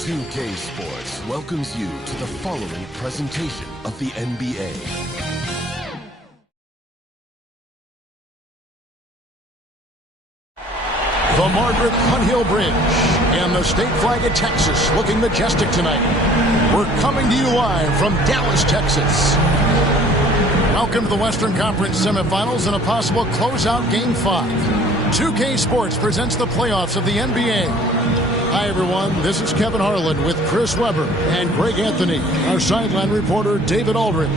2K Sports welcomes you to the following presentation of the NBA. The Margaret Hunt Hill Bridge and the state flag of Texas looking majestic tonight. We're coming to you live from Dallas, Texas. Welcome to the Western Conference semifinals and a possible closeout Game 5. 2K Sports presents the playoffs of the NBA. Hi, everyone. This is Kevin Harlan with Chris Webber and Greg Anthony, our sideline reporter, David Aldridge.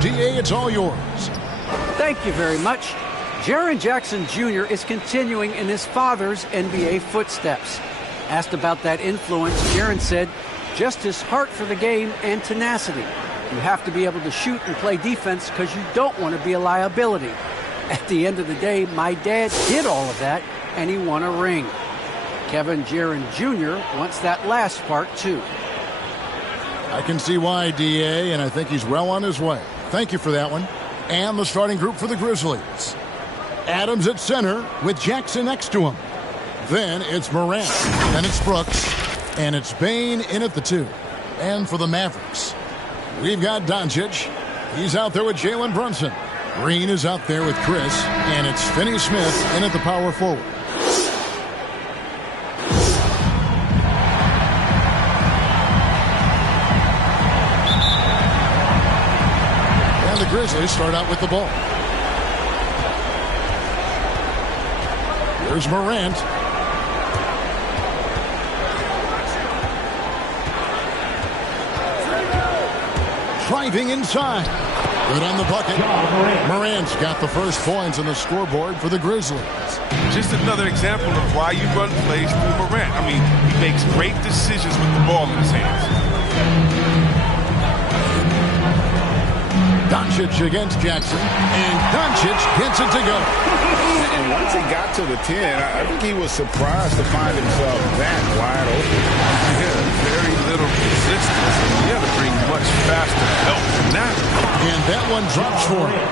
DA, it's all yours. Thank you very much. Jaren Jackson Jr. is continuing in his father's NBA footsteps. Asked about that influence, Jaren said, just his heart for the game and tenacity. You have to be able to shoot and play defense because you don't want to be a liability. At the end of the day, my dad did all of that, and he won a ring. Kevin Jaren Jr. wants that last part, too. I can see why, DA, and I think he's well on his way. Thank you for that one. And the starting group for the Grizzlies. Adams at center with Jackson next to him. Then it's Morant. Then it's Brooks. And it's Bane in at the 2. And for the Mavericks, we've got Doncic. He's out there with Jalen Brunson. Green is out there with Chris. And it's Finney Smith in at the power forward. And the Grizzlies start out with the ball. Here's Morant. Driving inside. Good on the bucket. Morant's got the first points on the scoreboard for the Grizzlies. Just another example of why you run plays through Morant. I mean, he makes great decisions with the ball in his hands. Doncic against Jackson. And Doncic gets it to go. And once he got to the 10, I think he was surprised to find himself that wide open. Yeah, very little resistance. He had to bring much faster help than that. And that one drops for him.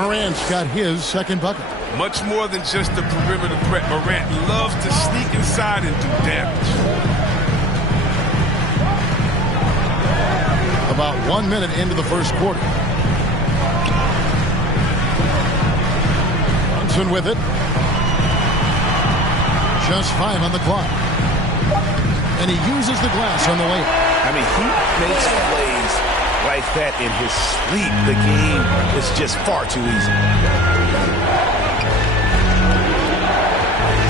Morant's got his second bucket. Much more than just a perimeter threat. Morant loves to sneak inside and do damage. About 1 minute into the first quarter. Brunson with it. Just 5 on the clock. And he uses the glass on the way. I mean, he makes plays like that in his sleep. The game is just far too easy.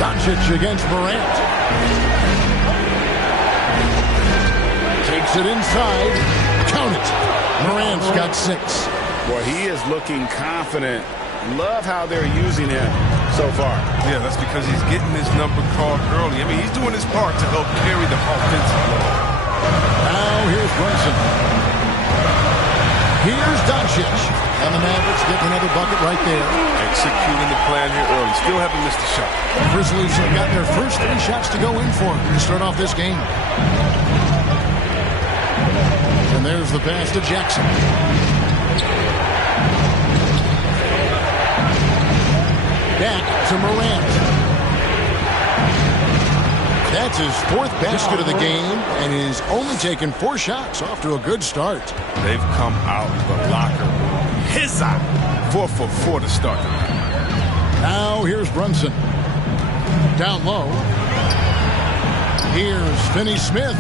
Doncic against Morant. Takes it inside. Count it. Morant's got 6. Boy, he is looking confident. Love how they're using him so far. Yeah, that's because he's getting his number called early. I mean, he's doing his part to help carry the offensive load. Now here's Brunson. Here's Doncic. And the Mavericks get another bucket right there. Executing the plan here early. Still haven't missed a shot. The Grizzlies have got their first 3 shots to go in for to start off this game. And there's the pass to Jackson. Back to Morant. That's his 4th basket of the game, and he's only taken 4 shots. Off to a good start. They've come out of the locker room. His eye. 4 for 4 to start the night. Now here's Brunson. Down low. Here's Finney Smith.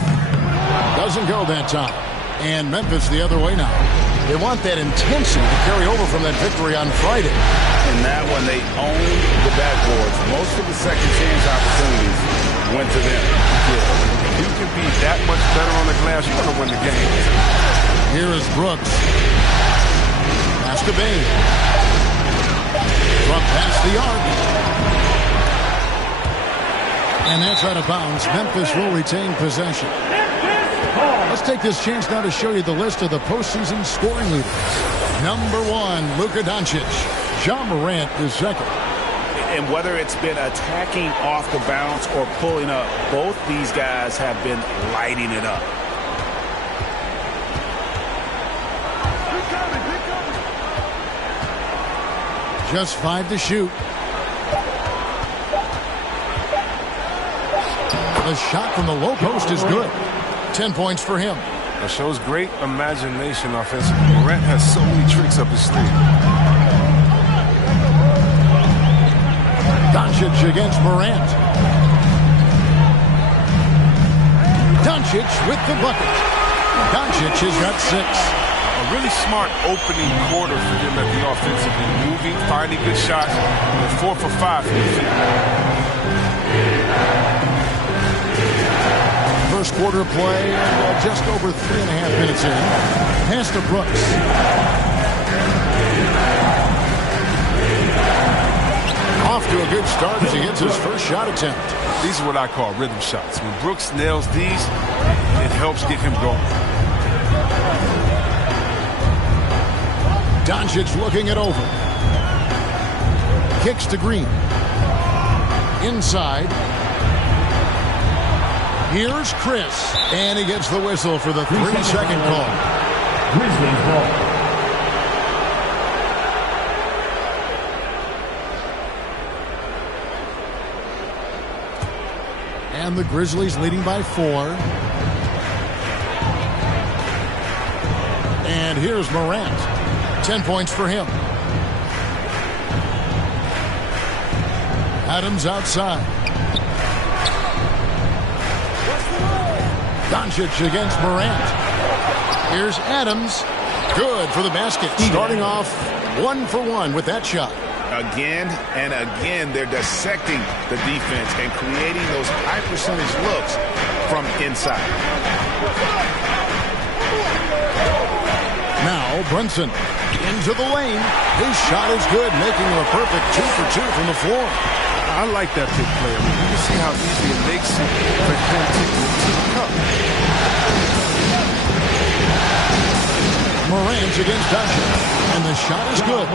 Doesn't go that time. And Memphis the other way now. They want that intensity to carry over from that victory on Friday. In that one, they owned the backboards. Most of the second chance opportunities went to them. Yeah. If you can be that much better on the glass, you're going to win the game. Here is Brooks. Pass to Bane. From past the arc. And that's out of bounds. Memphis will retain possession. Let's take this chance now to show you the list of the postseason scoring leaders. Number 1, Luka Doncic. Ja Morant is second. And whether it's been attacking off the bounce or pulling up, both these guys have been lighting it up. Just 5 to shoot. The shot from the low post is good. 10 points for him. That shows great imagination offensively. Morant has so many tricks up his sleeve. Doncic against Morant. Doncic with the bucket. Doncic has got 6. A really smart opening quarter for them at the offensive end. Moving, finding good shots, and 4 for 5 from the field. First quarter play, and just over 3.5 minutes in. Pass to Brooks. Off to a good start as he hits his first shot attempt. These are what I call rhythm shots. When Brooks nails these, it helps get him going. Doncic looking it over. Kicks to Green. Inside. Here's Chris. And he gets the whistle for the 3-second call. Grizzlies ball. And the Grizzlies leading by 4. And here's Morant. 10 points for him. Adams outside. Doncic against Morant. Here's Adams. Good for the basket. Starting off 1 for 1 with that shot. Again and again, they're dissecting the defense and creating those high percentage looks from inside. Now Brunson into the lane. His shot is good, making him a perfect 2 for 2 from the floor. I like that big player. You can see how easy it makes it for him to the cup. Morant against Doncic, and the shot is good.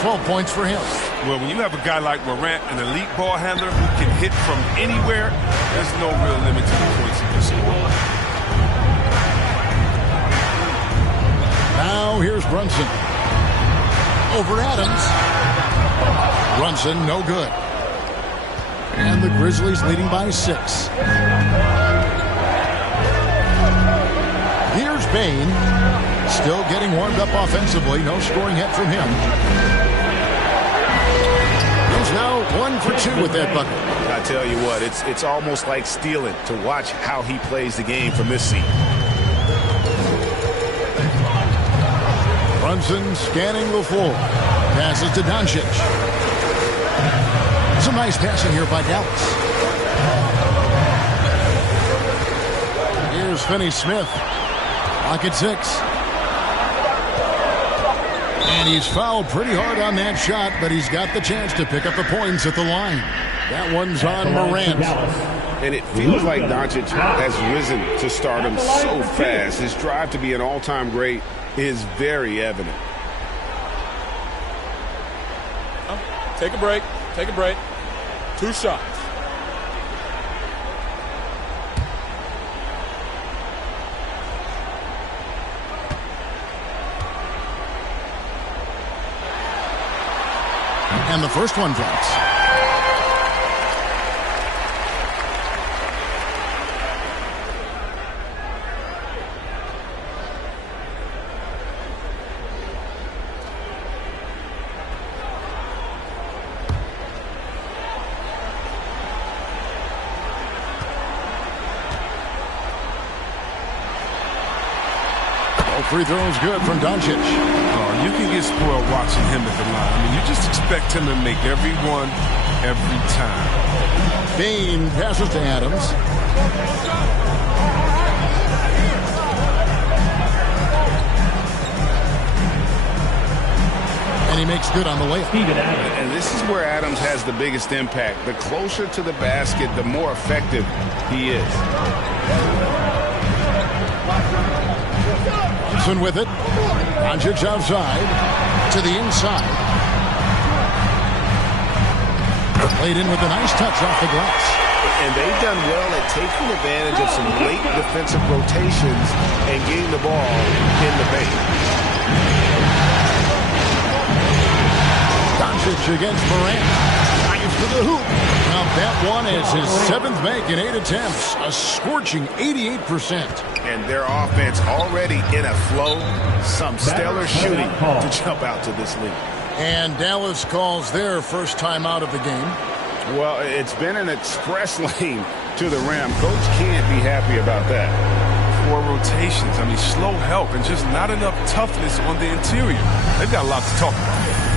12 points for him. Well, when you have a guy like Morant, an elite ball handler who can hit from anywhere, there's no real limit to the points he can score. Now here's Brunson. Over Adams. Brunson, no good. And the Grizzlies leading by 6. Here's Bane. Still getting warmed up offensively. No scoring yet from him. He's now 1 for 2 with that bucket. I tell you what, it's almost like stealing to watch how he plays the game from this seat. Brunson scanning the floor. Passes to Doncic. Some nice passing here by Dallas. Here's Finney-Smith. Lock at 6. And he's fouled pretty hard on that shot, but he's got the chance to pick up the points at the line. That one's on Morant. And it feels like Doncic has risen to stardom so fast. His drive to be an all-time great is very evident. Take a break. Take a break. 2 shots. And the first one drops. Free throws good from Doncic. Oh, you can get spoiled watching him at the line. I mean, you just expect him to make every one, every time. Bane passes to Adams. And he makes good on the layup. And this is where Adams has the biggest impact. The closer to the basket, the more effective he is. With it. Doncic outside to the inside. Played in with a nice touch off the glass. And they've done well at taking advantage of some late defensive rotations and getting the ball in the paint. Doncic against Morant. Drives to the hoop. Now that one is his 7th make in 8 attempts, a scorching 88%. And their offense already in a flow. Some stellar shooting to jump out to this lead. And Dallas calls their first time out of the game. Well, it's been an express lane to the rim. Coach can't be happy about that. 4 rotations. I mean, slow help and just not enough toughness on the interior. They've got a lot to talk about.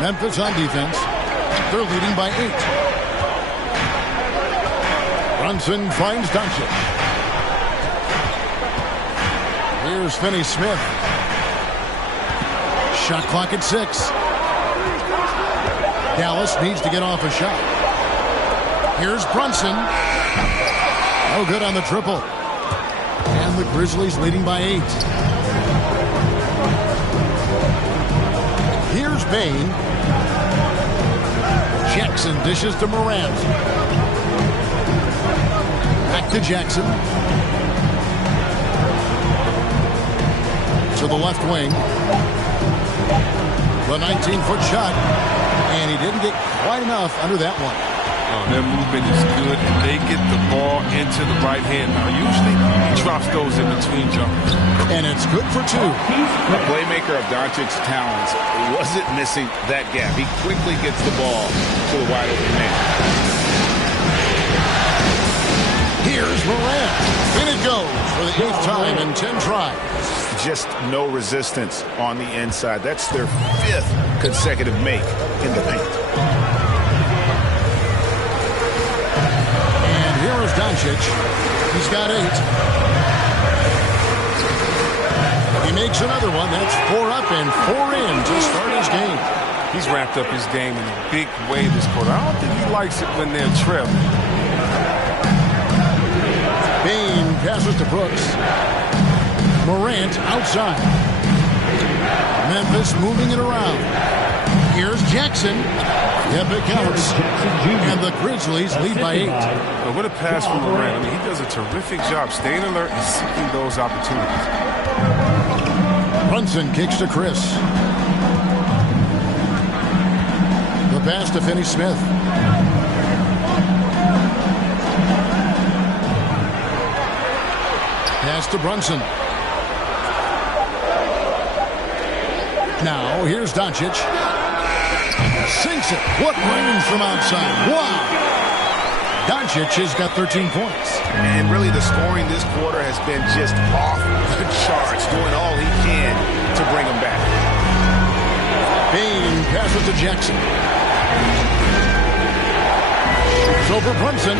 Memphis on defense. They're leading by 8. Brunson finds Doncic. Here's Finney-Smith. Shot clock at 6. Dallas needs to get off a shot. Here's Brunson. No good on the triple. And the Grizzlies leading by 8. Here's Bain. Jackson dishes to Morant. Back to Jackson. To the left wing. The 19-foot shot. And he didn't get quite enough under that one. Their movement is good, and they get the ball into the right hand. Now, usually he drops those in between jumpers. And it's good for 2. The playmaker of Doncic's talents wasn't missing that gap. He quickly gets the ball to the wide open man. Here's Morant. In it goes for the 8th time in 10 tries. Just no resistance on the inside. That's their 5th consecutive make in the paint. Here is Doncic. He's got 8. He makes another one. That's 4 up and 4 in to start his game. He's ramped up his game in a big way this quarter. I don't think he likes it when they're trailing. Bain passes to Brooks. Morant outside. Memphis moving it around. Here's Jackson. Yep, it counts. And the Grizzlies lead by 8. But what a pass from Morant. I mean, he does a terrific job staying alert and seeking those opportunities. Brunson kicks to Chris. The pass to Finney-Smith. Pass to Brunson. Now, here's Doncic. Sinks it. What range from outside. Wow. Doncic has got 13 points. And really the scoring this quarter has been just off the charts, doing all he can to bring them back. Bain passes to Jackson. It's over Brunson.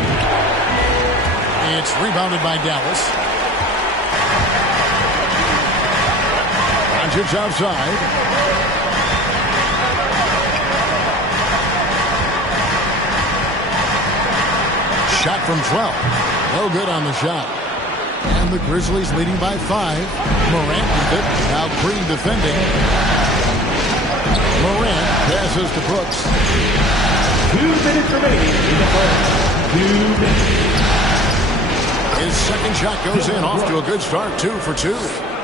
It's rebounded by Dallas. Doncic outside. Shot from 12. No good on the shot. And the Grizzlies leading by 5. Morant with it. Now Green defending. Morant passes to Brooks. 2 minutes remaining in the first. 2 minutes. His second shot goes in. Off to a good start. 2 for 2.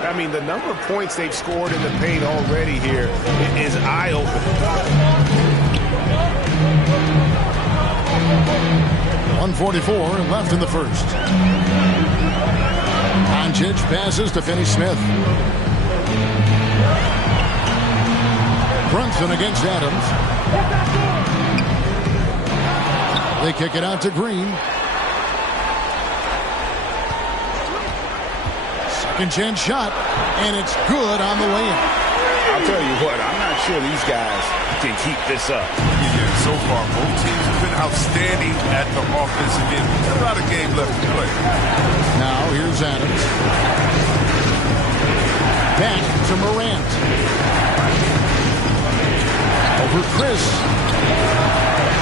I mean, the number of points they've scored in the paint already here is eye-opening. 1:44 left in the first. Doncic passes to Finney-Smith. Brunson against Adams. They kick it out to Green. Second chance shot, and it's good on the way in. I'll tell you what, I'm not sure these guys can keep this up. Yeah, so far, both teams have been outstanding at the offensive end. There's a lot of game left to play. Now, here's Adams. Back to Morant. Over Chris.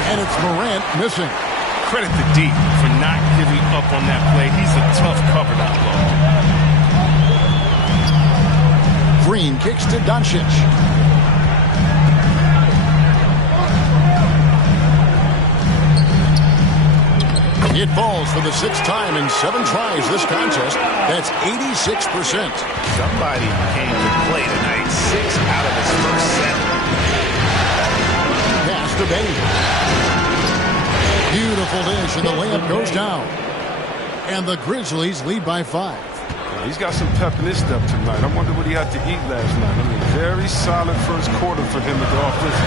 And it's Morant missing. Credit to D for not giving up on that play. He's a tough cover down low. Green kicks to Doncic. It falls for the 6th time in 7 tries this contest. That's 86%. Somebody came to play tonight. 6 out of his first 7. Pass to Bain. Beautiful dish, and the layup goes down. And the Grizzlies lead by 5. He's got some pep in his step tonight. I wonder what he had to eat last night. I mean, very solid first quarter for him at the offense.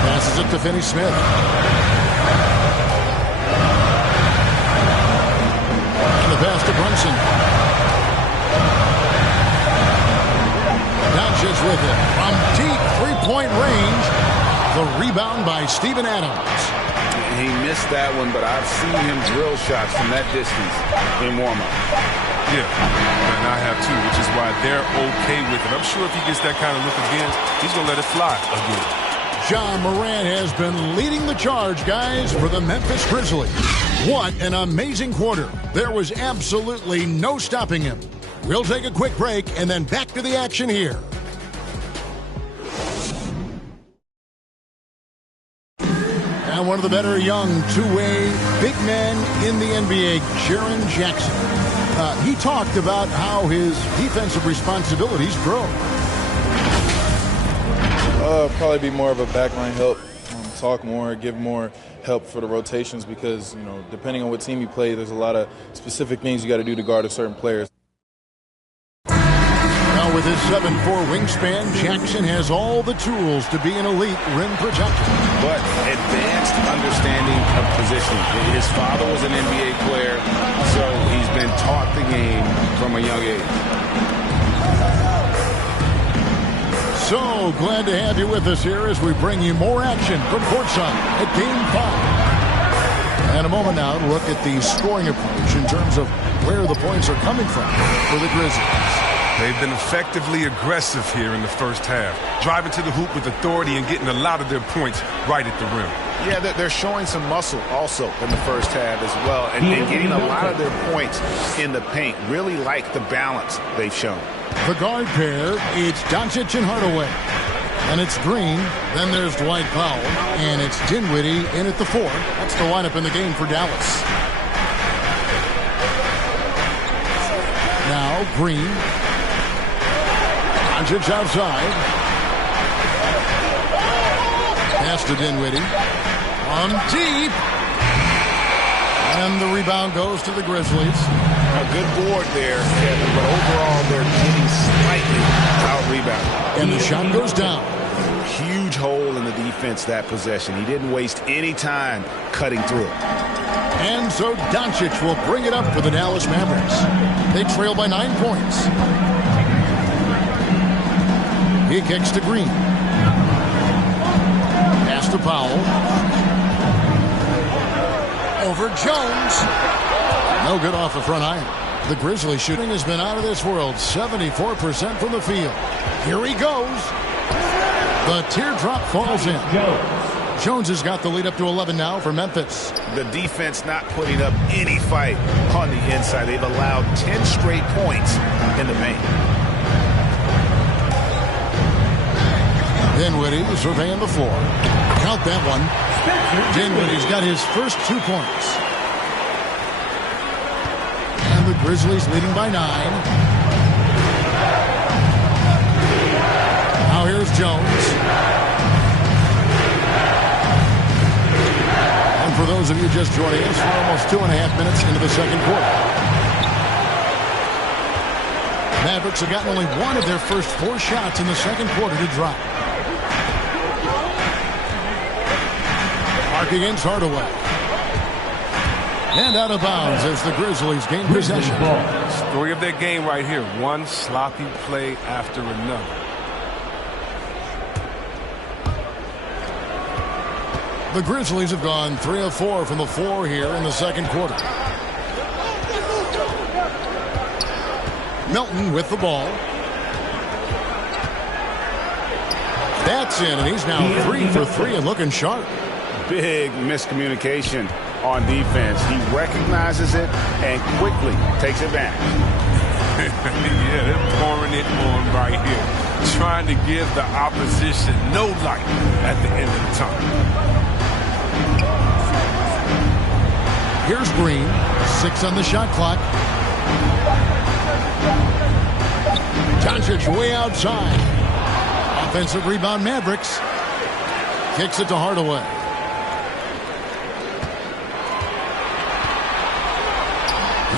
Passes it to Finney-Smith. And the pass to Brunson. Doncic with it. From deep three-point range. The rebound by Steven Adams. He missed that one, but I've seen him drill shots from that distance in warm-up. Yeah, and I have too, which is why they're okay with it. I'm sure if he gets that kind of look again, he's going to let it fly again. John Morant has been leading the charge, guys, for the Memphis Grizzlies. What an amazing quarter. There was absolutely no stopping him. We'll take a quick break and then back to the action here. And one of the better young two-way big men in the NBA, Jaren Jackson. He talked about how his defensive responsibilities grow. Probably be more of a backline help, talk more, give more help for the rotations because, you know, depending on what team you play, there's a lot of specific things you got to do to guard a certain players. Now with his 7'4" wingspan, Jackson has all the tools to be an elite rim protector. But advanced understanding of positioning. His father was an NBA player, so he's been taught the game from a young age. So glad to have you with us here as we bring you more action from courtside at Game 5. And a moment now to look at the scoring approach in terms of where the points are coming from for the Grizzlies. They've been effectively aggressive here in the first half, driving to the hoop with authority and getting a lot of their points right at the rim. Yeah, they're showing some muscle also in the first half as well, and getting a lot of their points in the paint. Really like the balance they've shown. The guard pair, it's Doncic and Hardaway. And it's Green. Then there's Dwight Powell. And it's Dinwiddie in at the 4. That's the lineup in the game for Dallas. Now Green. Doncic outside. Pass to Dinwiddie. On deep. And the rebound goes to the Grizzlies. A good board there, Kevin, but overall they're getting slightly out-rebounded. And the shot goes down. Huge hole in the defense that possession. He didn't waste any time cutting through it. And so Doncic will bring it up for the Dallas Mavericks. They trail by 9 points. He kicks to Green. Pass to Powell. Over Jones. No good off the front iron. The Grizzlies shooting has been out of this world. 74% from the field. Here he goes. The teardrop falls in. Jones has got the lead up to 11 now for Memphis. The defense not putting up any fight on the inside. They've allowed 10 straight points in the paint. Dinwiddie surveying the floor. Count that one. Dinwiddie's got his first 2 points. And the Grizzlies leading by 9. Now here's Jones. And for those of you just joining us, we're almost 2.5 minutes into the second quarter. Mavericks have gotten only one of their first 4 shots in the second quarter to drop. against Hardaway. And out of bounds as the Grizzlies gain possession. Story of their game right here. One sloppy play after another. The Grizzlies have gone 3 of 4 from the floor here in the second quarter. Melton with the ball. That's in, and he's now 3 for 3 and looking sharp. Big miscommunication on defense. He recognizes it and quickly takes it back. Yeah, they're pouring it on right here. Trying to give the opposition no light at the end of the tunnel. Here's Green. 6 on the shot clock. Doncic way outside. Offensive rebound, Mavericks. Kicks it to Hardaway.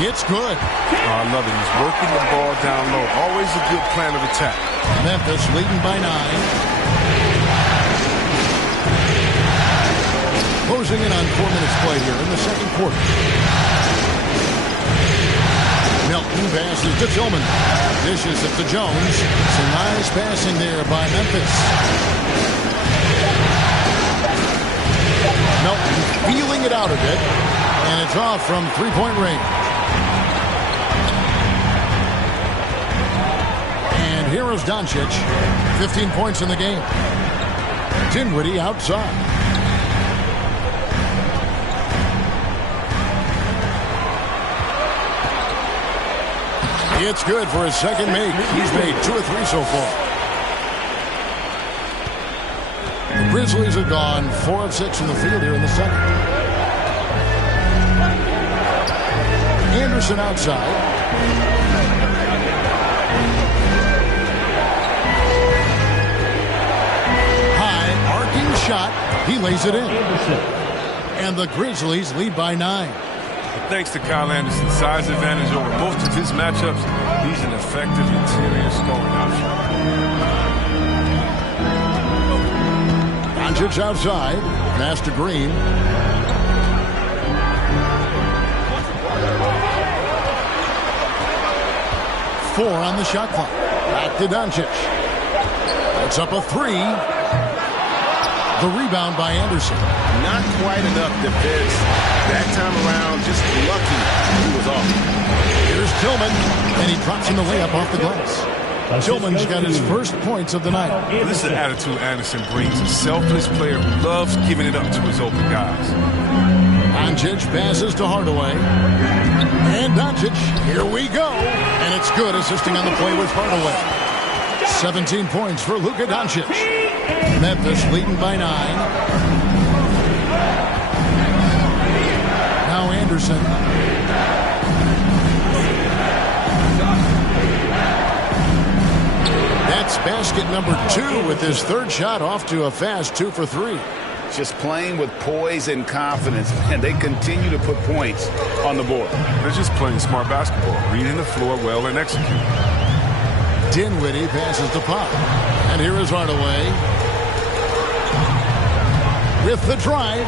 It's good. Oh, I love it. He's working the ball down low. Always a good plan of attack. Memphis leading by 9. Closing in on 4 minutes play here in the second quarter. Melton passes to Tillman. Dishes it to Jones. Some nice passing there by Memphis. Melton feeling it out a bit. And it's off from three-point range. And here is Doncic. 15 points in the game. Dinwiddie outside. It's good for his second make. He's made 2 of 3 so far. The Grizzlies have gone 4 of 6 from the field here in the second. Anderson outside. High arcing shot. He lays it in. And the Grizzlies lead by 9. Thanks to Kyle Anderson's size advantage over most of his matchups, he's an effective interior scoring option. Doncic outside. Pass to Green. Four on the shot clock. Back to Doncic. Puts up a 3. The rebound by Anderson. Not quite enough defense that time around. Just lucky he was off. Here's Tillman, and he drops in the layup off the glass. Tillman's got his first points of the night. This is the attitude Anderson brings. A selfless player who loves giving it up to his open guys. Doncic passes to Hardaway. And Doncic, here we go. And it's good, assisting on the play with Hardaway. 17 points for Luka Doncic. Memphis leading by 9. Now Anderson. That's basket number 2 with his third shot off to a fast 2 for 3. Just playing with poise and confidence, and they continue to put points on the board. They're just playing smart basketball, reading the floor well and executing. Dinwiddie passes to Pop. And here is Hardaway. With the drive.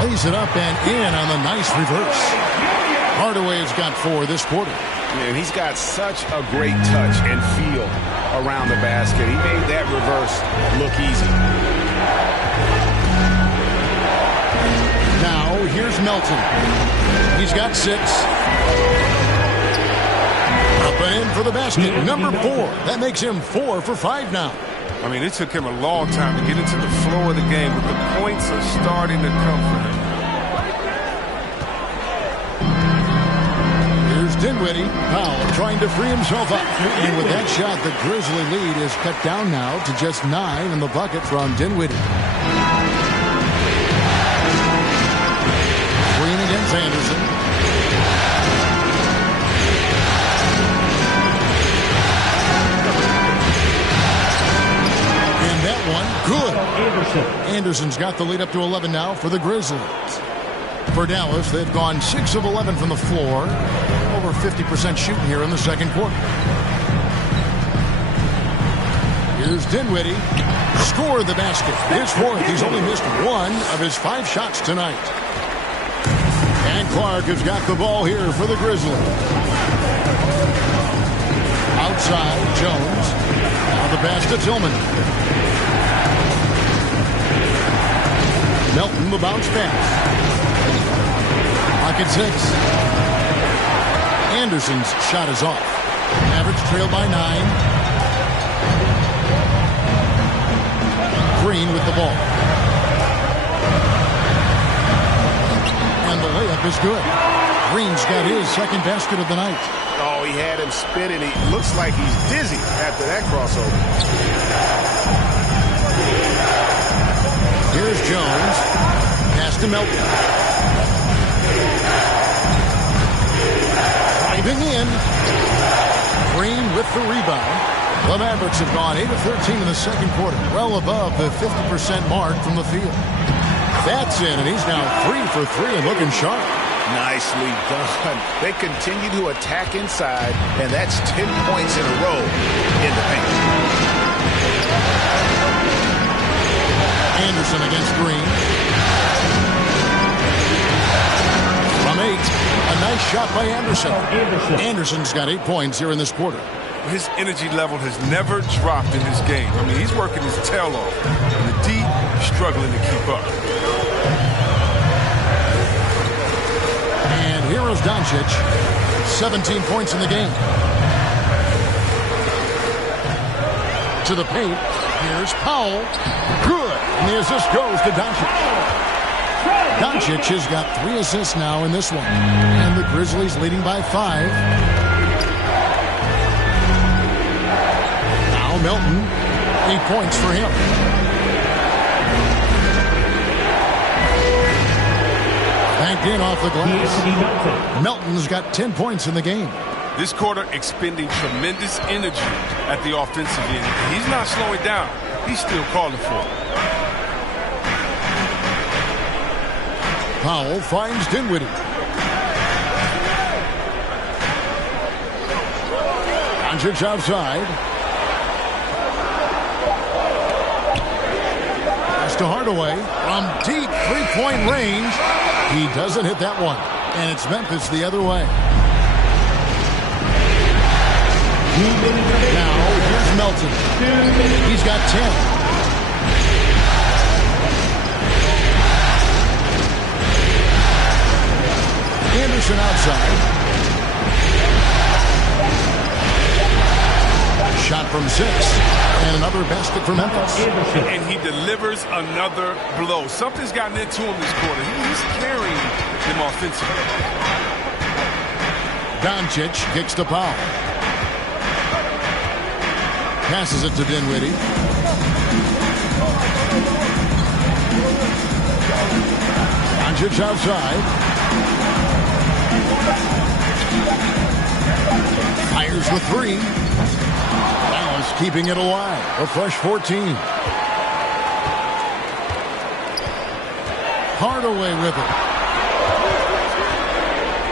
Lays it up and in on the nice reverse. Hardaway has got 4 this quarter. And he's got such a great touch and feel around the basket. He made that reverse look easy. Now, here's Melton. He's got 6. Up and in for the basket, number 4. That makes him 4 for 5 now. I mean, it took him a long time to get into the flow of the game, but the points are starting to come for him. Here's Dinwiddie. Powell trying to free himself up. And with that shot, the Grizzly lead is cut down now to just 9 in the bucket from Dinwiddie. Green against Anderson. And that one, good. Anderson's got the lead up to 11 now for the Grizzlies. For Dallas, they've gone 6 of 11 from the floor. Over 50% shooting here in the second quarter. Here's Dinwiddie. Score the basket. His fourth. He's only missed one of his 5 shots tonight. And Clark has got the ball here for the Grizzlies. Outside, Jones. Now the pass to Tillman. Melton, the bounce pass. Pocket 6. Anderson's shot is off. Mavericks trail by 9. Green with the ball. And the layup is good. Green's got his second basket of the night. Oh, he had him spinning. He looks like he's dizzy after that crossover. Here's Jones. Pass to Melton. Driving in. Green with the rebound. The Mavericks have gone 8 of 13 in the second quarter, well above the 50% mark from the field. That's in, and he's now 3 for 3 and looking sharp. Nicely done. They continue to attack inside, and that's 10 points in a row in the paint. Anderson against Green. From 8, a nice shot by Anderson. Anderson's got 8 points here in this quarter. His energy level has never dropped in his game. I mean, he's working his tail off. And the D, struggling to keep up. And here is Doncic. 17 points in the game. To the paint. Here's Powell. Good. And the assist goes to Doncic. Doncic has got 3 assists now in this one. And the Grizzlies leading by 5. Melton, 8 points for him. Banked in off the glass. Melton's got 10 points in the game. This quarter expending tremendous energy at the offensive end. He's not slowing down. He's still calling for it. Powell finds Dinwiddie. Doncic outside. To Hardaway from deep 3-point range. He doesn't hit that one. And it's Memphis the other way. Now here's Melton. He's got 10. Anderson outside. Shot from 6. And another basket for Memphis. And he delivers another blow. Something's gotten into him this quarter. He's carrying them offensively. Doncic kicks to Powell. Passes it to Dinwiddie. Doncic outside. Fires the 3. Keeping it alive. A fresh 14. Hardaway with it.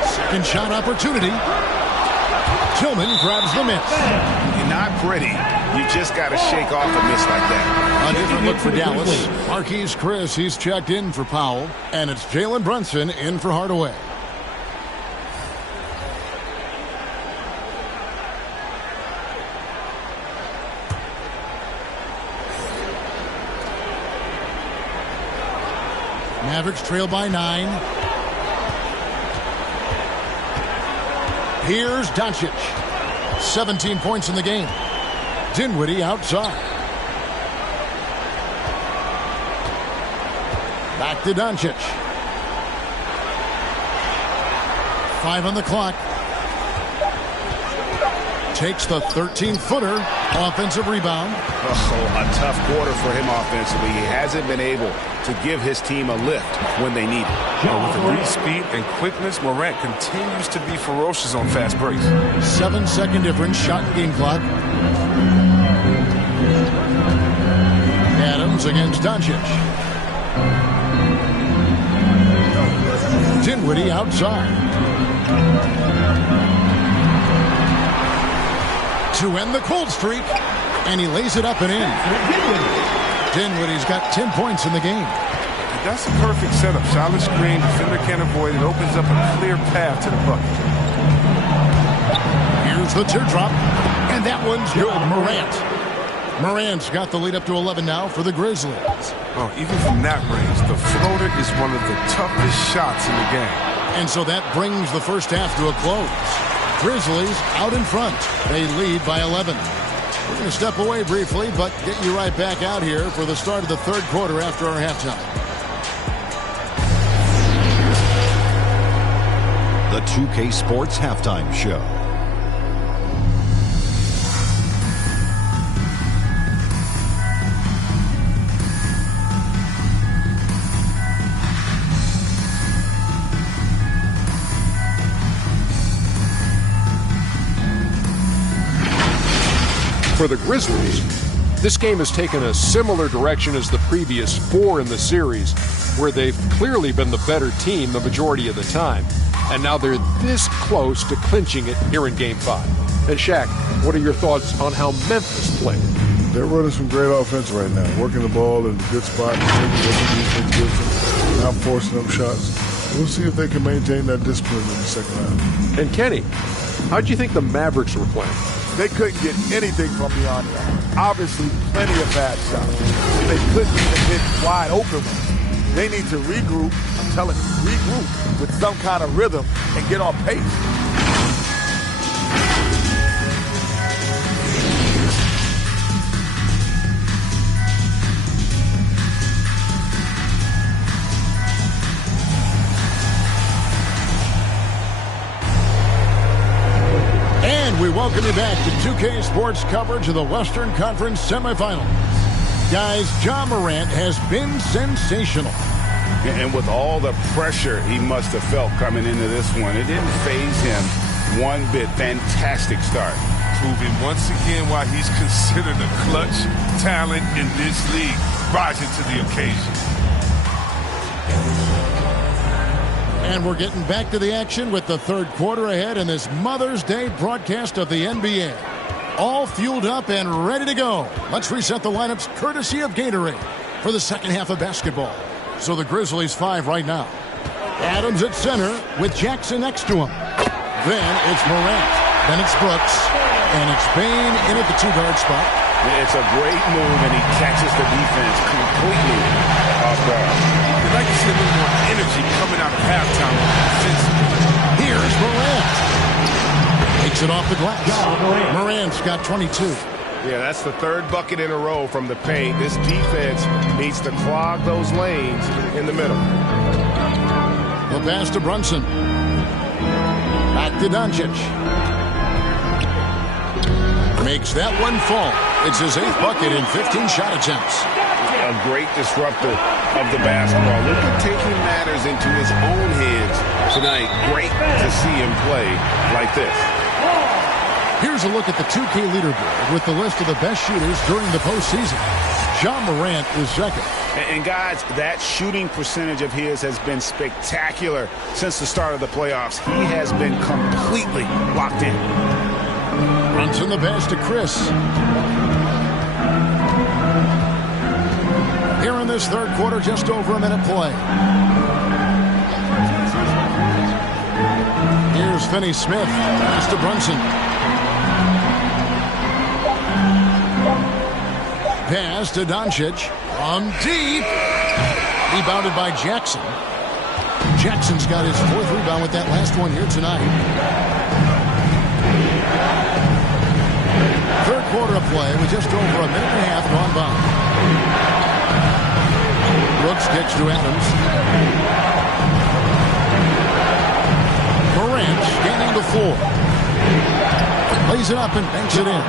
Second shot opportunity. Tillman grabs the miss. You're not pretty. You just got to shake off a miss like that. A different look for Dallas. Marquise Chris, he's checked in for Powell. And it's Jalen Brunson in for Hardaway. Mavericks trail by 9. Here's Doncic. 17 points in the game. Dinwiddie outside. Back to Doncic. 5 on the clock. Takes the 13-footer. Offensive rebound. Oh, a tough quarter for him offensively. He hasn't been able to give his team a lift when they need it. With the read speed and quickness, Morant continues to be ferocious on fast breaks. 7-second difference, shot and game clock. Adams against Doncic. Dinwiddie outside. To end the cold streak. And he lays it up and in. Dinwiddie's got 10 points in the game. That's a perfect setup. Solid screen, defender can't avoid it. Opens up a clear path to the bucket. Here's the teardrop. And that one's good. Morant's got the lead up to 11 now for the Grizzlies. Oh, even from that range, the floater is one of the toughest shots in the game. And so that brings the first half to a close. Grizzlies out in front. They lead by 11. We're going to step away briefly, but get you right back out here for the start of the third quarter after our halftime. The 2K Sports Halftime Show. For the Grizzlies, this game has taken a similar direction as the previous 4 in the series, where they've clearly been the better team the majority of the time. And now they're this close to clinching it here in Game 5. And Shaq, what are your thoughts on how Memphis played? They're running some great offense right now, working the ball in good spots, taking what the defense gives them, not forcing up shots. We'll see if they can maintain that discipline in the second half. And Kenny, how do you think the Mavericks were playing? They couldn't get anything from beyond that. Obviously, plenty of bad shots. They couldn't even hit wide open ones. They need to regroup. I'm telling you, regroup with some kind of rhythm and get on pace. We welcome you back to 2K Sports coverage of the Western Conference semifinals. Guys, Ja Morant has been sensational. And with all the pressure he must have felt coming into this one, it didn't faze him one bit. Fantastic start. Proving once again why he's considered a clutch talent in this league, rising to the occasion. And we're getting back to the action with the third quarter ahead in this Mother's Day broadcast of the NBA. All fueled up and ready to go. Let's reset the lineups courtesy of Gatorade for the second half of basketball. So the Grizzlies 5 right now. Adams at center with Jackson next to him. Then it's Morant. Then it's Brooks. And it's Bane in at the two-guard spot. It's a great move, and he catches the defense completely off guard. I'd like to see a little more energy coming out of halftime. Here's Morant. Takes it off the glass. Morant's got 22. Yeah, that's the third bucket in a row from the paint. This defense needs to clog those lanes in the middle. The pass to Brunson. Back to Doncic. Makes that one fall. It's his 8th bucket in 15 shot attempts. A great disruptor of the basketball. Look at taking matters into his own hands tonight. Great to see him play like this. Here's a look at the 2K leaderboard with the list of the best shooters during the postseason. Ja Morant is second. And guys, that shooting percentage of his has been spectacular since the start of the playoffs. He has been completely locked in. Brunson the pass to Chris. Here in this third quarter, just over a minute play. Here's Finney-Smith. Pass to Brunson. Pass to Doncic. From deep. Rebounded by Jackson. Jackson's got his 4th rebound with that last one here tonight. Third quarter of play with just over a minute and a half gone by. Brooks kicks to Adams. Morant scanning the floor. Lays it up and banks it in.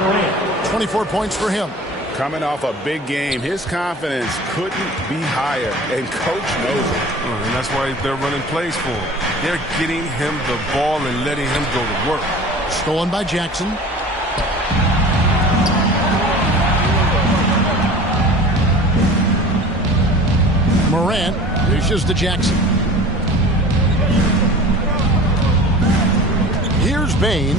24 points for him. Coming off a big game, his confidence couldn't be higher, and Coach knows it. And that's why they're running plays for him. They're getting him the ball and letting him go to work. Stolen by Jackson. Morant dishes to Jackson. Here's Bane.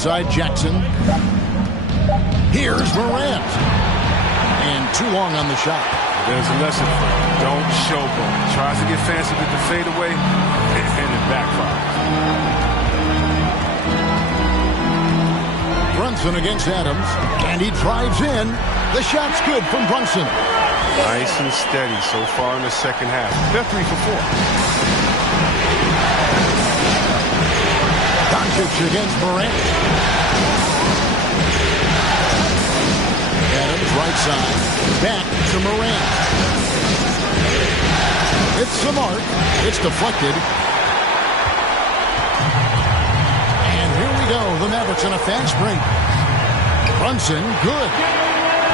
Outside Jackson. Here's Morant. And too long on the shot. There's a lesson for him. Don't showboat. Tries to get fancy with the fadeaway, and it backfires. Brunson against Adams, and he drives in. The shot's good from Brunson. Nice and steady so far in the second half. They're 3 for 4. Doncic against Morant. Adams right side. Back to Morant. It's the mark. It's deflected. And here we go. The Mavericks on a fast break. Brunson, good.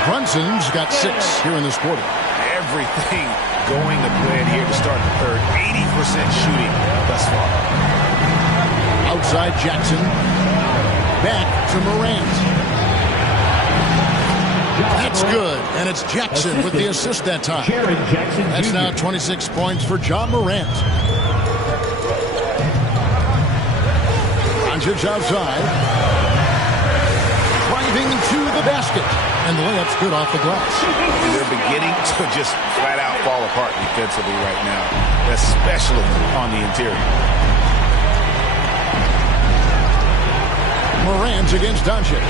Brunson's got 6 here in this quarter. Everything going to plan here to start the third. 80% shooting thus far. Outside Jackson. Back to Morant. That's good, and it's Jackson with the assist that time. That's now 26 points for John Morant. Doncic outside. Driving to the basket, and the layup's good off the glass. They're beginning to just flat out fall apart defensively right now, especially on the interior. Morant against Doncic.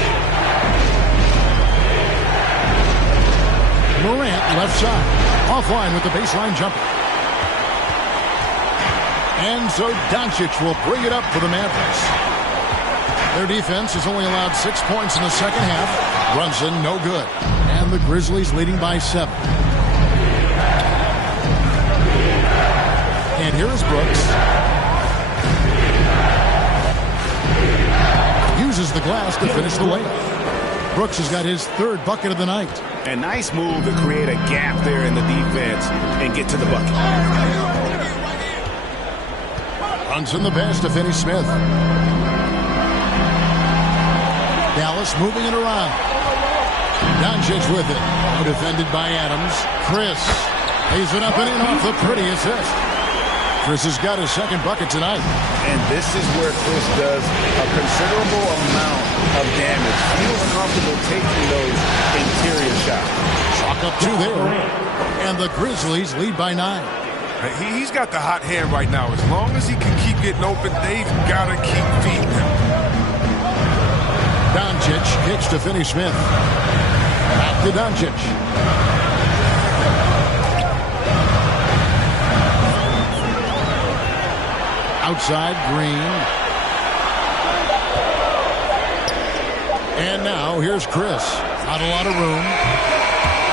Morant left side. Offline with the baseline jumper. And so Doncic will bring it up for the Mavericks. Their defense has only allowed 6 points in the second half. Brunson, no good. And the Grizzlies leading by 7. And here is Brooks. Uses the glass to finish the layup. Brooks has got his 3rd bucket of the night. A nice move to create a gap there in the defense and get to the bucket. Brunson the pass to Finney Smith. Dallas moving it around. Doncic with it. Defended by Adams. Chris lays it up and in off the pretty assist. Chris has got his 2nd bucket tonight. And this is where Chris does a considerable amount of damage. Feels comfortable taking those interior shots. Chalk up 2 there. And the Grizzlies lead by 9. He's got the hot hand right now. As long as he can keep getting open, they've got to keep feeding him. Doncic kicks to Finney Smith. Back to Doncic. Outside, Green. And now here's Chris. Not a lot of room.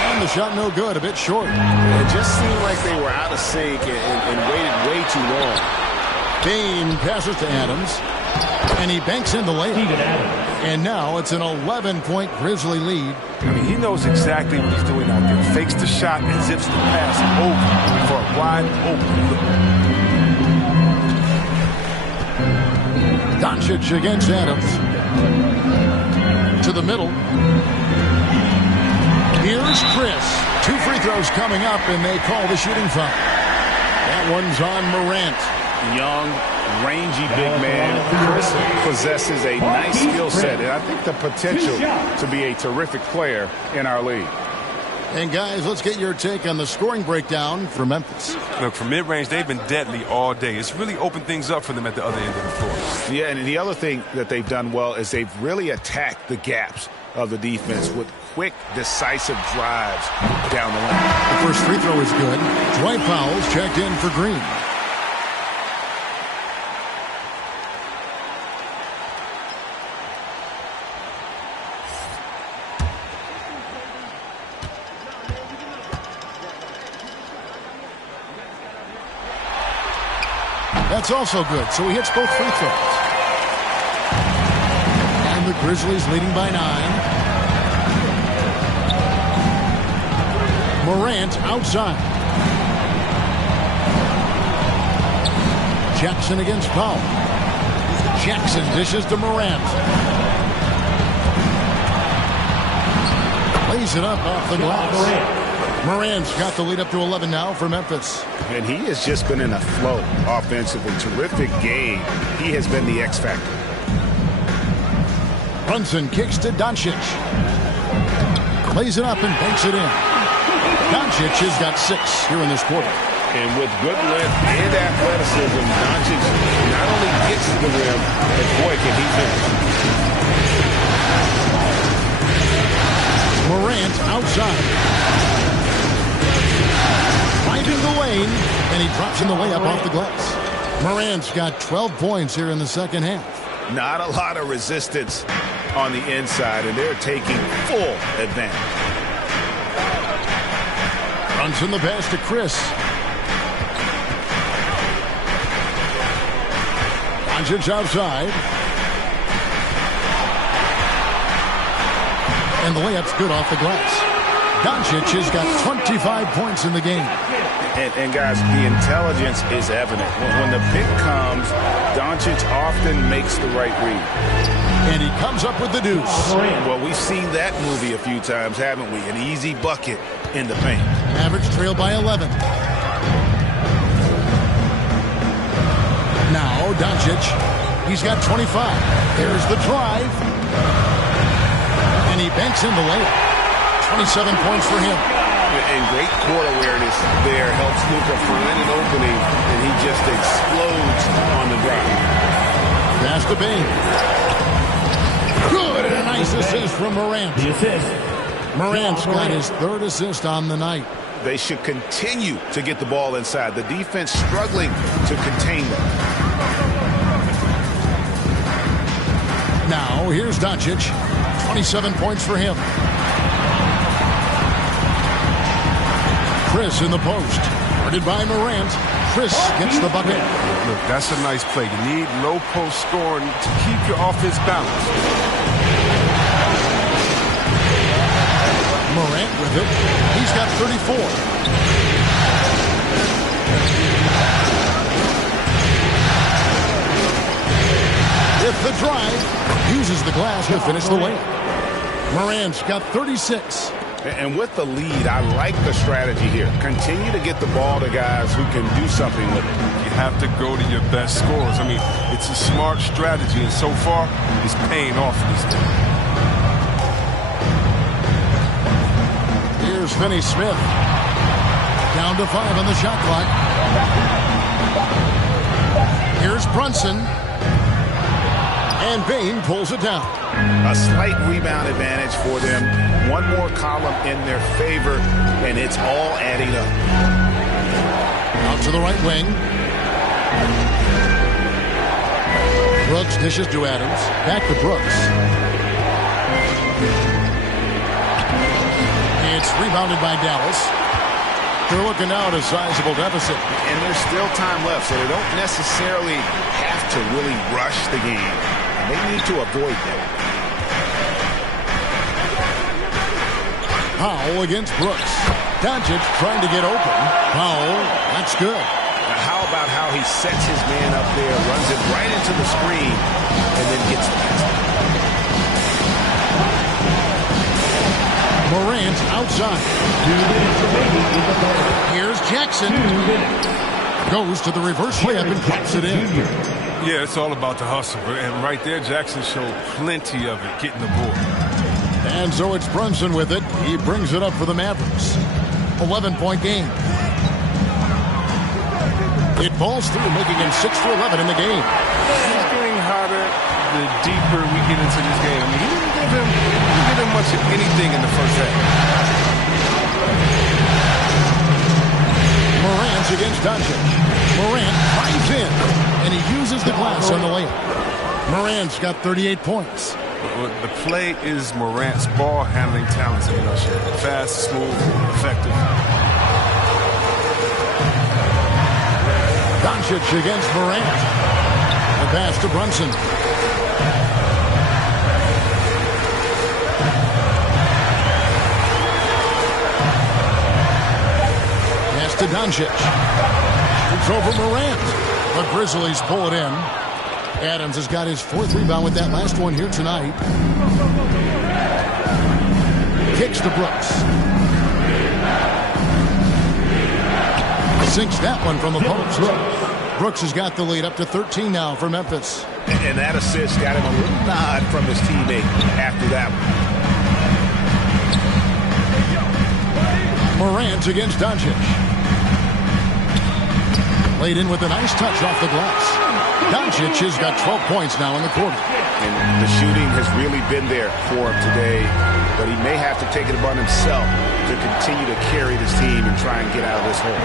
And the shot no good, a bit short. It just seemed like they were out of sync and waited way too long. Kane passes to Adams. And he banks in the layup. And now it's an 11-point Grizzly lead. I mean, he knows exactly what he's doing out there. Fakes the shot and zips the pass over for a wide open look. Doncic against Adams. To the middle. Here's Chris. 2 free throws coming up, and they call the shooting foul. That one's on Morant. Young, rangy big man. Chris possesses a nice skill set, and I think the potential to be a terrific player in our league. And guys, let's get your take on the scoring breakdown for Memphis. Look, from mid-range, they've been deadly all day. It's really opened things up for them at the other end of the floor. Yeah, and the other thing that they've done well is they've really attacked the gaps of the defense with quick, decisive drives down the lane. The first free throw is good. Dwight Powell's checked in for Green. That's also good, so he hits both free throws. And the Grizzlies leading by 9. Morant outside. Jackson against Powell. Jackson dishes to Morant. Lays it up off the glass. Morant's got the lead up to 11 now for Memphis. And he has just been in a flow offensively. Terrific game. He has been the X factor. Brunson kicks to Doncic. Lays it up and banks it in. Doncic has got 6 here in this quarter. And with good length and athleticism, Doncic not only gets to the rim, but boy, can he finish. Morant outside. Finding the lane, and he drops in the layup off the glass. Morant's got 12 points here in the second half. Not a lot of resistance on the inside, and they're taking full advantage. Brunson the pass to Chris. Doncic outside. And the layup's good off the glass. Doncic has got 25 points in the game. And guys, the intelligence is evident. When the pick comes, Doncic often makes the right read. And he comes up with the deuce. Well, we've seen that movie a few times, haven't we? An easy bucket in the paint. Mavericks trail by 11. Now, Doncic. He's got 25. There's the drive. And he banks in the layup. 27 points for him. And great court awareness there helps Luka find an opening, and he just explodes on the drive. Pass to Bane. Good, and a nice assist from Morant. The assist. Morant's got his 3rd assist on the night. They should continue to get the ball inside. The defense struggling to contain them. Now, here's Doncic. 27 points for him. Chris in the post. Guarded by Morant. Chris gets the bucket. Look, that's a nice play. You need low post scoring to keep your offense balanced. Morant with it. He's got 34. With the drive, uses the glass to finish the layup. Morant's got 36. And with the lead, I like the strategy here. Continue to get the ball to guys who can do something with it. You have to go to your best scorers. I mean, it's a smart strategy, and so far, it's paying off this game. Here's Finney Smith. Down to 5 on the shot clock. Here's Brunson. And Bane pulls it down. A slight rebound advantage for them. One more column in their favor, and it's all adding up. Out to the right wing. Brooks dishes to Adams. Back to Brooks. It's rebounded by Dallas. They're looking now at a sizable deficit. And there's still time left, so they don't necessarily have to really rush the game. They need to avoid that. Powell against Brooks. Doncic trying to get open. Powell, that's good. Now how about how he sets his man up there, runs it right into the screen, and then gets the basket. Morant outside. 2 minutes remaining in the third. Here's Jackson. 2 minutes. Goes to the reverse layup and pops it in. Yeah, it's all about the hustle. And right there, Jackson showed plenty of it getting the board. And so it's Brunson with it. He brings it up for the Mavericks. 11-point game. It falls through, making him 6 for 11 in the game. It's getting hotter the deeper we get into this game. I mean, he didn't give him much of anything in the first half. Morant's against Doncic. Morant drives in, and he uses the glass on the layup. Morant's got 38 points. The play is Morant's ball handling talents in a nutshell. Fast, smooth, effective. Doncic against Morant. The pass to Brunson. Pass to Doncic. It's over Morant. The Grizzlies pull it in. Adams has got his 4th rebound with that last one here tonight. Kicks to Brooks. Sinks that one from the post. Brooks has got the lead up to 13 now for Memphis. And that assist got him a little nod from his teammate after that one. Morant against Doncic. Laid in with a nice touch off the glass. Doncic has got 12 points now in the quarter. And the shooting has really been there for him today, but he may have to take it upon himself to continue to carry this team and try and get out of this hole.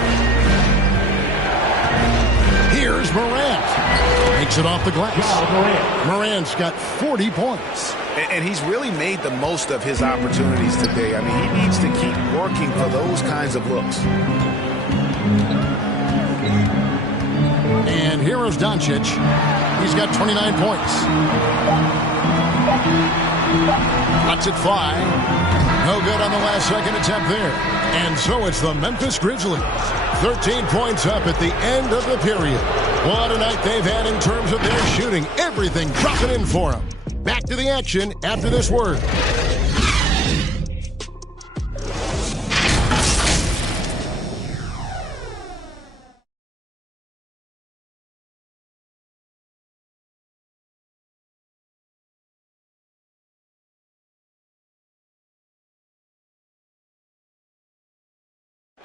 Here's Morant. Makes it off the glass. Morant's got 40 points. And he's really made the most of his opportunities today. I mean, he needs to keep working for those kinds of looks. And here is Doncic. He's got 29 points. Lets it fly. No good on the last second attempt there. And so it's the Memphis Grizzlies. 13 points up at the end of the period. What a night they've had in terms of their shooting. Everything dropping in for them. Back to the action after this word.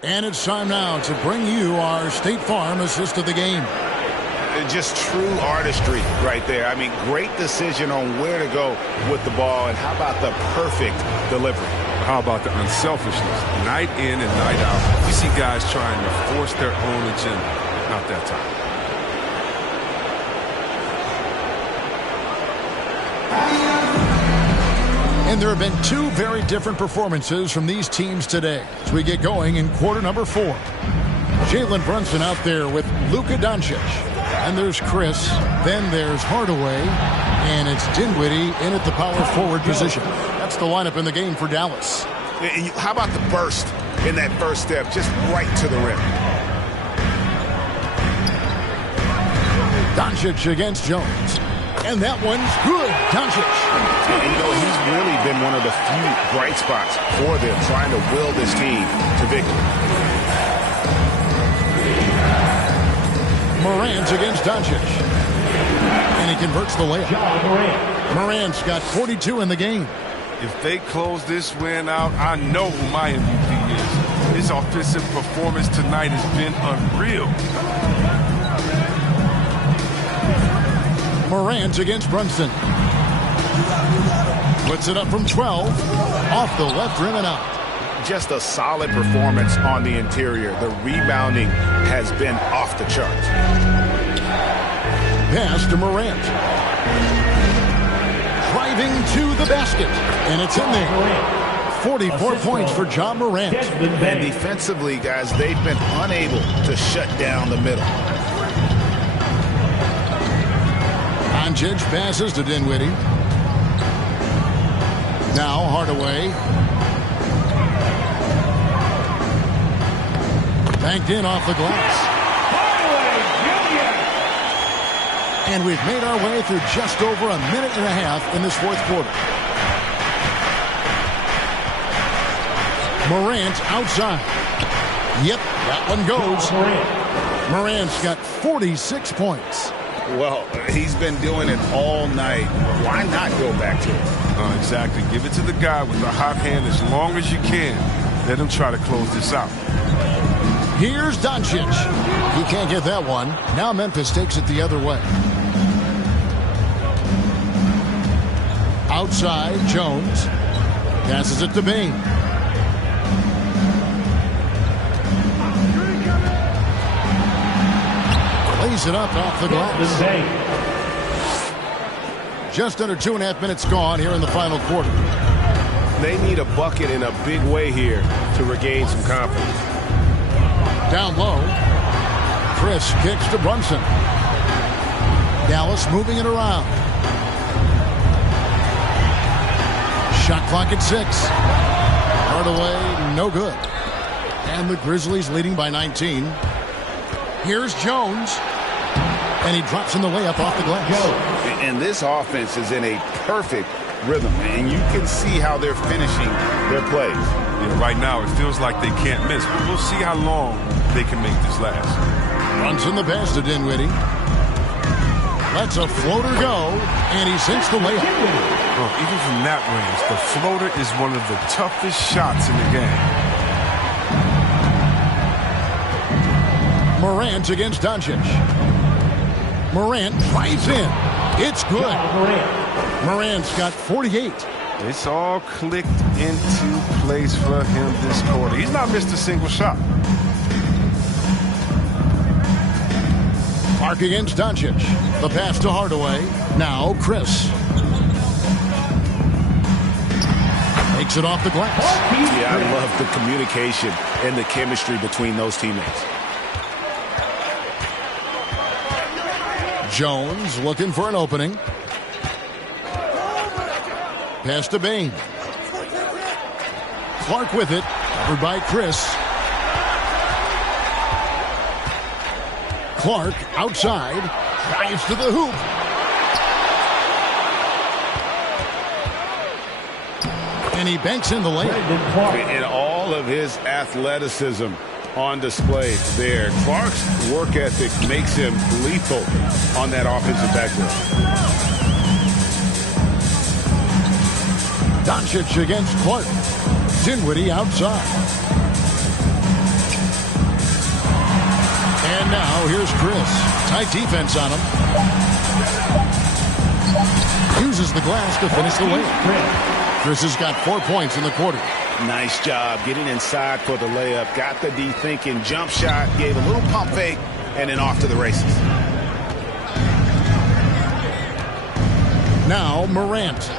And it's time now to bring you our State Farm assist of the game. Just true artistry right there. I mean, great decision on where to go with the ball, and how about the perfect delivery? How about the unselfishness? Night in and night out. We see guys trying to force their own agenda. Not that time. And there have been two very different performances from these teams today as we get going in quarter number 4. Jalen Brunson out there with Luka Doncic. And there's Chris. Then there's Hardaway. And it's Dinwiddie in at the power forward position. That's the lineup in the game for Dallas. How about the burst in that first step, just right to the rim? Doncic against Jones. And that one's good. Doncic. And, you know, he's really been one of the few bright spots for them, trying to will this team to victory. Morant against Doncic. And he converts the layup. Morant's got 42 in the game. If they close this win out, I know who my MVP is. His offensive performance tonight has been unreal. Morant against Brunson. Puts it up from 12. Off the left rim and out. Just a solid performance on the interior. The rebounding has been off the charts. Pass to Morant. Driving to the basket. And it's in there. 44 points for John Morant. And defensively, guys, they've been unable to shut down the middle. Doncic passes to Dinwiddie. Now Hardaway. Banked in off the glass. And we've made our way through just over a minute and a half in this fourth quarter. Morant outside. Yep, that one goes. Morant's got 46 points. Well, he's been doing it all night. Why not go back to it? Exactly. Give it to the guy with the hot hand as long as you can. Let him try to close this out. Here's Doncic. He can't get that one. Now Memphis takes it the other way. Outside, Jones. Passes it to Bain. Lays it up off the glass. Just under 2.5 minutes gone here in the final quarter. They need a bucket in a big way here to regain some confidence. Down low. Chris kicks to Brunson. Dallas moving it around. Shot clock at 6. Hardaway, no good. And the Grizzlies leading by 19. Here's Jones. And he drops in the layup off the glass. And this offense is in a perfect rhythm. And you can see how they're finishing their plays. Yeah, right now, it feels like they can't miss. But we'll see how long they can make this last. Runs in the pass to Dinwiddie. Lets a floater go, and he sinks the layup. Well, even from that range, the floater is one of the toughest shots in the game. Morant against Doncic. Morant drives in. It's good. Morant's got 48. It's all clicked into place for him this quarter. He's not missed a single shot. Clark against Doncic. The pass to Hardaway. Now Chris. Takes it off the glass. Yeah, I love the communication and the chemistry between those teammates. Jones looking for an opening. Pass to Bain. Clark with it. Covered by Chris. Clark outside. Drives to the hoop. And he banks in the layup. And all of his athleticism on display there. Clark's work ethic makes him lethal on that offensive backboard. Doncic against Clark. Dinwiddie outside. And now here's Chris. Tight defense on him. Uses the glass to finish the layup. Chris has got 4 points in the quarter. Nice job getting inside for the layup. Got the D thinking. Jump shot. Gave a little pump fake. And then off to the races. Now Morant.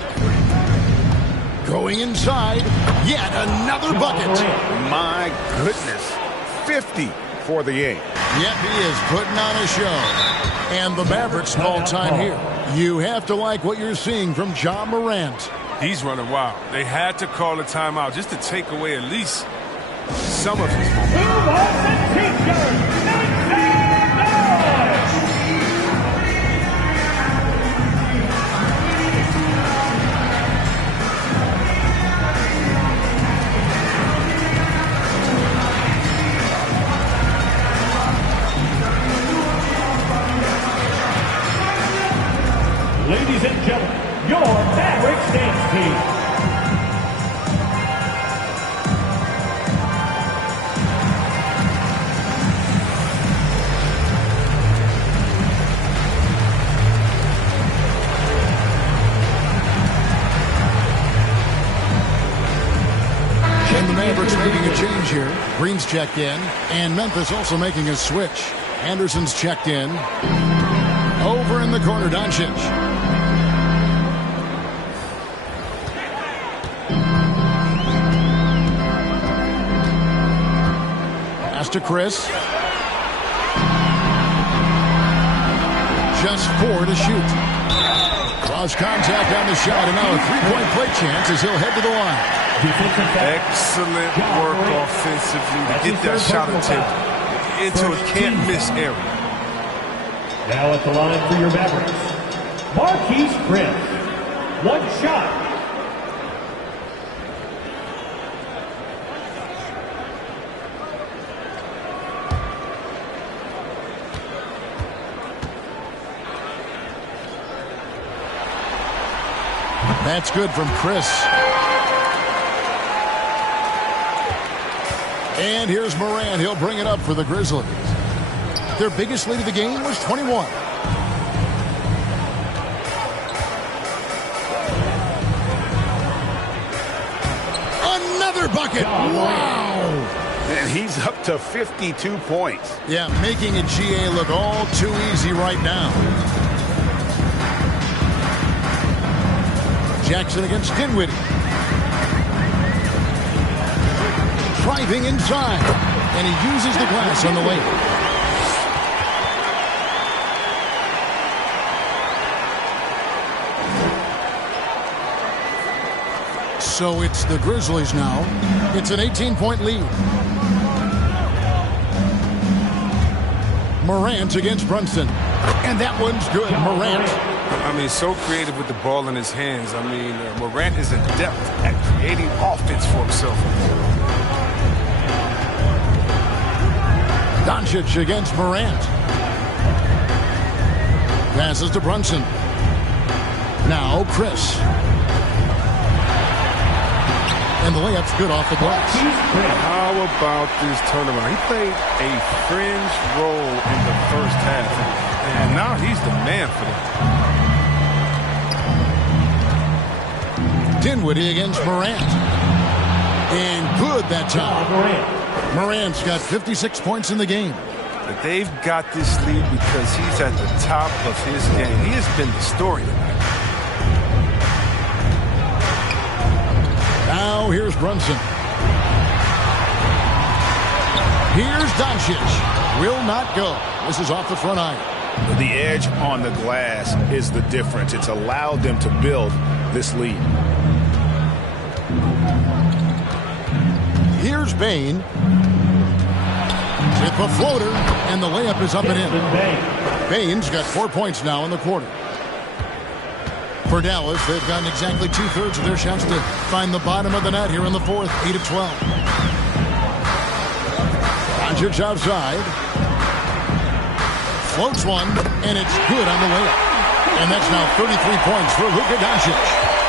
Going inside. Yet another bucket. My goodness. 50 for the game. Yep, he is putting on a show. And the Mavericks call time here. You have to like what you're seeing from Ja Morant. He's running wild. They had to call a timeout just to take away at least some of his momentum. Ladies and gentlemen, your Mavericks dance team. And the Mavericks making a change here. Green's checked in, and Memphis also making a switch. Anderson's checked in. Over in the corner, Doncic. Pass to Chris. Just 4 to shoot. Cross contact on the shot, and now a three-point play chance as he'll head to the line. Excellent work offensively to get that shot attempt into a can't-miss area. Now at the line for your Mavericks, Marquise Chris. One shot. That's good from Chris. And here's Morant. He'll bring it up for the Grizzlies. Their biggest lead of the game was 21. Another bucket. Wow. And he's up to 52 points. Yeah, making a GA look all too easy right now. Jackson against Dinwiddie. Driving inside. And he uses the glass on the layup. So it's the Grizzlies now. It's an 18-point lead. Morant against Brunson. And that one's good. Morant. I mean, so creative with the ball in his hands. I mean, Morant is adept at creating offense for himself. Doncic against Morant. Passes to Brunson. Now Chris. And the layup's good off the glass. How about this turnaround? He played a fringe role in the first half, and now he's the man for that. Dinwiddie against Morant. And good that time. Morant's got 56 points in the game. But they've got this lead because he's at the top of his game. He has been the story tonight. Now here's Brunson. Here's Doncic. Will not go. This is off the front iron. The edge on the glass is the difference. It's allowed them to build this lead. Here's Bane. With a floater, and the layup is up and in. Bane's got 4 points now in the quarter. For Dallas, they've gotten exactly 2/3 of their shots to find the bottom of the net here in the fourth, 8 of 12. Doncic outside. Floats one, and it's good on the layup. And that's now 33 points for Luka Doncic.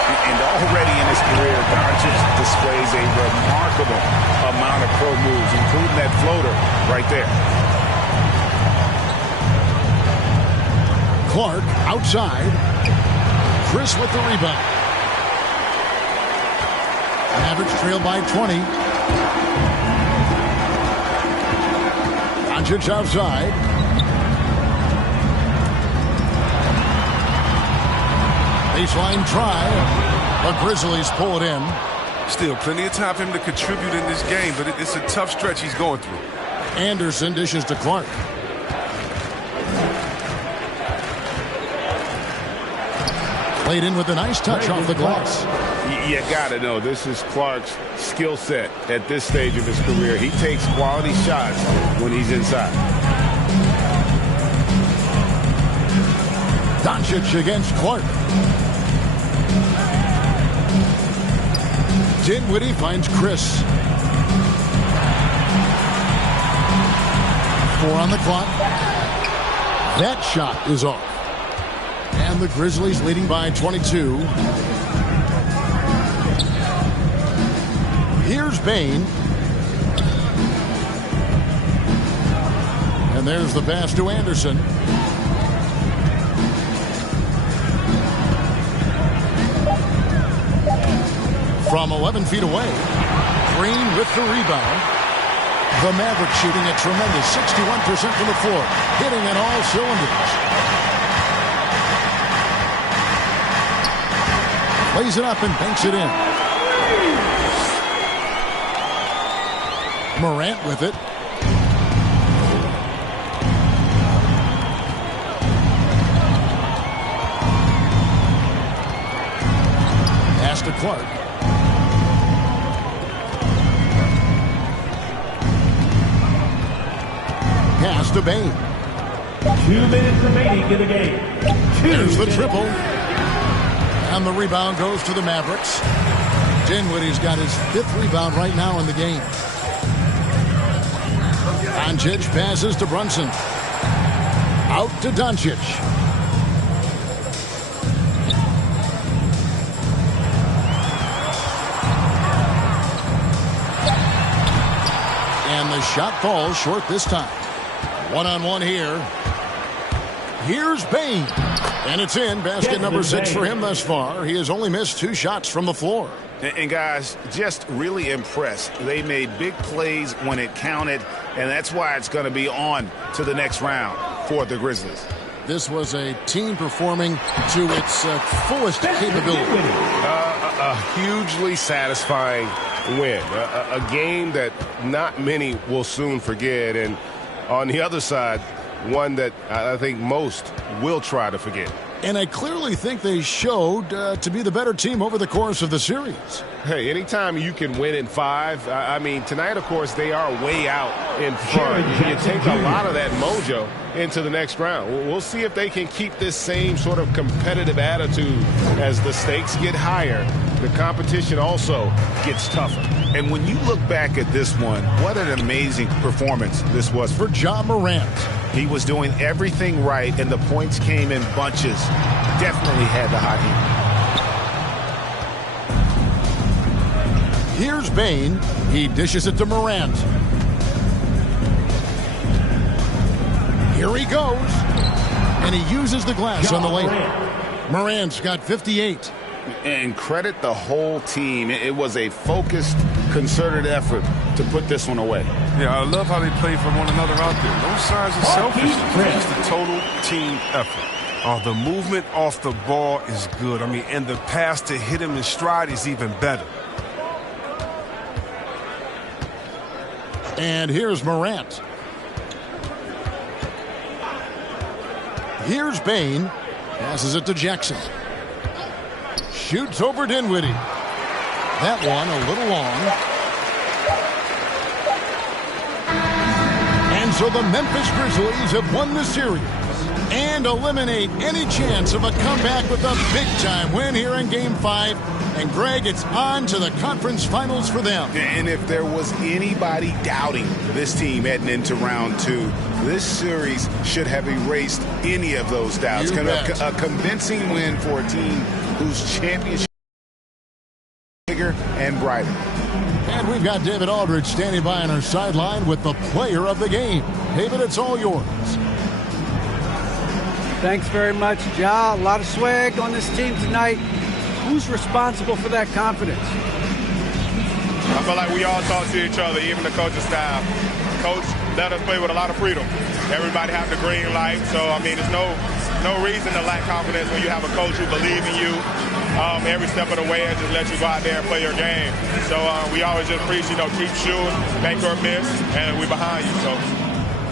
And already in his career, Doncic displays a remarkable amount of pro moves, including that floater right there. Clark outside. Chris with the rebound. Mavericks trail by 20. Doncic outside. Baseline try. The Grizzlies pull it in. Still plenty of time for him to contribute in this game, but it's a tough stretch he's going through. Anderson dishes to Clark. Played in with a nice touch off the glass. You got to know, this is Clark's skill set at this stage of his career. He takes quality shots when he's inside. Doncic against Clark. Dinwiddie finds Chris. 4 on the clock. That shot is off. And the Grizzlies leading by 22. Here's Bane. And there's the pass to Anderson. From 11 feet away, Green with the rebound. The Mavericks shooting a tremendous 61% from the floor, hitting on all cylinders. Plays it up and banks it in. Morant with it. Pass to Clark. Pass to Bane. 2 minutes remaining in the game. There's the triple. And the rebound goes to the Mavericks. Dinwiddie's got his 5th rebound right now in the game. Doncic passes to Brunson. Out to Doncic. And the shot falls short this time. One-on-one here. Here's Bane. And it's in. Basket number 6 for him thus far. He has only missed 2 shots from the floor. And guys, just really impressed. They made big plays when it counted, and that's why it's going to be on to the next round for the Grizzlies. This was a team performing to its fullest capability. A hugely satisfying win. A game that not many will soon forget. And on the other side, one that I think most will try to forget. And I clearly think they showed to be the better team over the course of the series. Hey, anytime you can win in 5, I mean, tonight, of course, they are way out in front. You take a lot of that mojo into the next round. We'll see if they can keep this same sort of competitive attitude as the stakes get higher the competition also gets tougher. And when you look back at this one, what an amazing performance this was for Ja Morant. He was doing everything right, and the points came in bunches. Definitely had the hot hand. Here's Bane. He dishes it to Morant. Here he goes. And he uses the glass on the layup. Morant's got 58. And credit the whole team. It was a focused, concerted effort to put this one away. Yeah, I love how they play for one another out there. No signs of selfishness. It's just a total team effort. The movement off the ball is good. I mean, and the pass to hit him in stride is even better. And here's Morant. Here's Bane. Passes it to Jackson. Shoots over Dinwiddie. That one a little long. And so the Memphis Grizzlies have won the series and eliminate any chance of a comeback with a big-time win here in Game 5. And, Greg, it's on to the conference finals for them. And if there was anybody doubting this team heading into round 2, this series should have erased any of those doubts. A convincing win for a team whose championship is bigger and brighter. And we've got David Aldridge standing by on our sideline with the player of the game. David, it's all yours. Thanks very much, Ja. A lot of swag on this team tonight. Who's responsible for that confidence? I feel like we all talk to each other, even the coaching staff. Coach let us play with a lot of freedom. Everybody have the green light, so I mean, there's no reason to lack confidence when you have a coach who believes in you every step of the way and just let you go out there and play your game. So we always just preach, keep shooting, make or miss, and we're behind you. So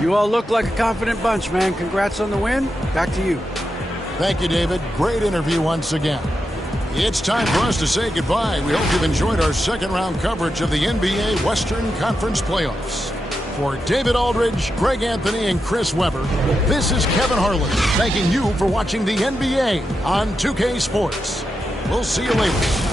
you all look like a confident bunch, man. Congrats on the win. Back to you. Thank you, David. Great interview once again. It's time for us to say goodbye. We hope you've enjoyed our second-round coverage of the NBA Western Conference Playoffs. For David Aldridge, Greg Anthony, and Chris Webber, this is Kevin Harlan thanking you for watching the NBA on 2K Sports. We'll see you later.